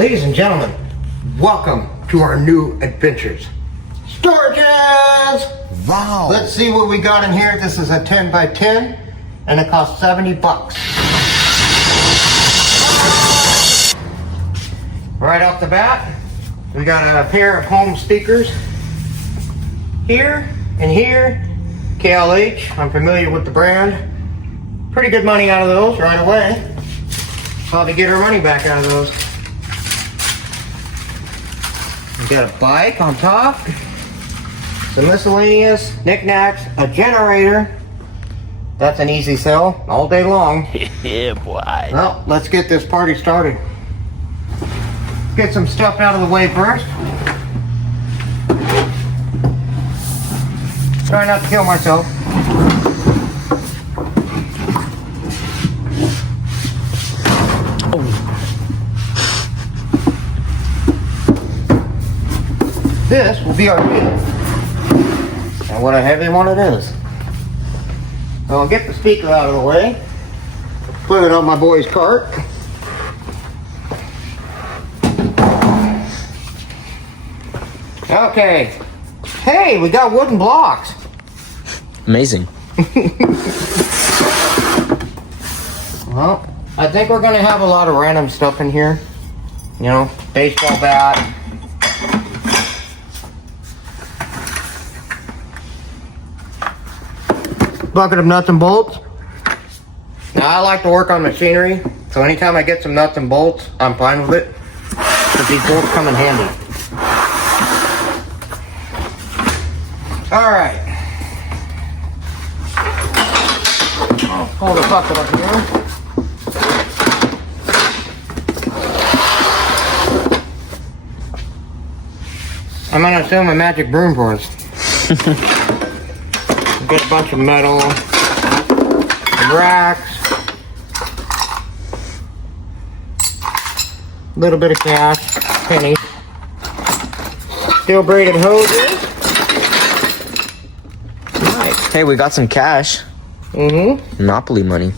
Ladies and gentlemen, welcome to our new adventures. Storages! Wow. Let's see what we got in here. This is a 10 by 10 and it costs $70. Right off the bat, we got a pair of home speakers here and here. KLH, I'm familiar with the brand. Pretty good money out of those right away. Probably get our money back out of those. We got a bike on top, some miscellaneous knickknacks, a generator. That's an easy sell all day long. Yeah, boy. Well, let's get this party started. Get some stuff out of the way first. Try not to kill myself. This will be our wheel. And what a heavy one it is. So I'll get the speaker out of the way. Put it on my boy's cart. Okay. Hey, we got wooden blocks. Amazing. Well, I think we're gonna have a lot of random stuff in here. You know, baseball bat. Bucket of nuts and bolts. Now I like to work on machinery, so anytime I get some nuts and bolts, I'm fine with it. But these bolts come in handy. Alright. Hold the bucket up here. I'm gonna assume a magic broom for us. Get a bunch of metal, racks, a little bit of cash, pennies, steel braided hoses. Nice. Hey, we got some cash. Mm-hmm. Monopoly money.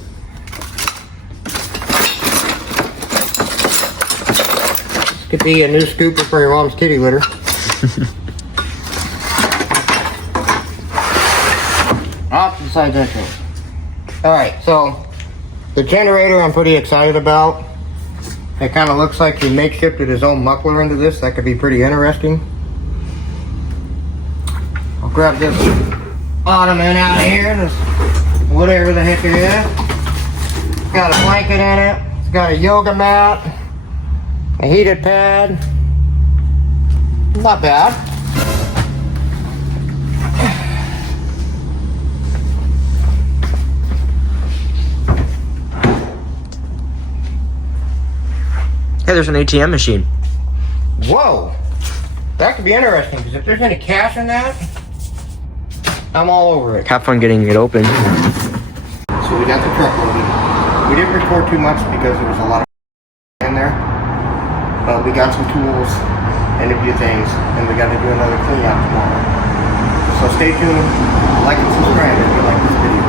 This could be a new scooper for your mom's kitty litter. Off to the side that thing. Alright, so the generator I'm pretty excited about. It kind of looks like he makeshifted his own muffler into this. That could be pretty interesting. I'll grab this ottoman out of here. This whatever the heck it is. It's got a blanket in it. It's got a yoga mat. A heated pad. Not bad. Hey, there's an ATM machine. Whoa! That could be interesting, because if there's any cash in that, I'm all over it. Have fun getting it open. So we got the truck loaded. We didn't record too much because there was a lot of in there. But we got some tools and a few things, and we got to do another clean out tomorrow. So stay tuned, like and subscribe if you like this video.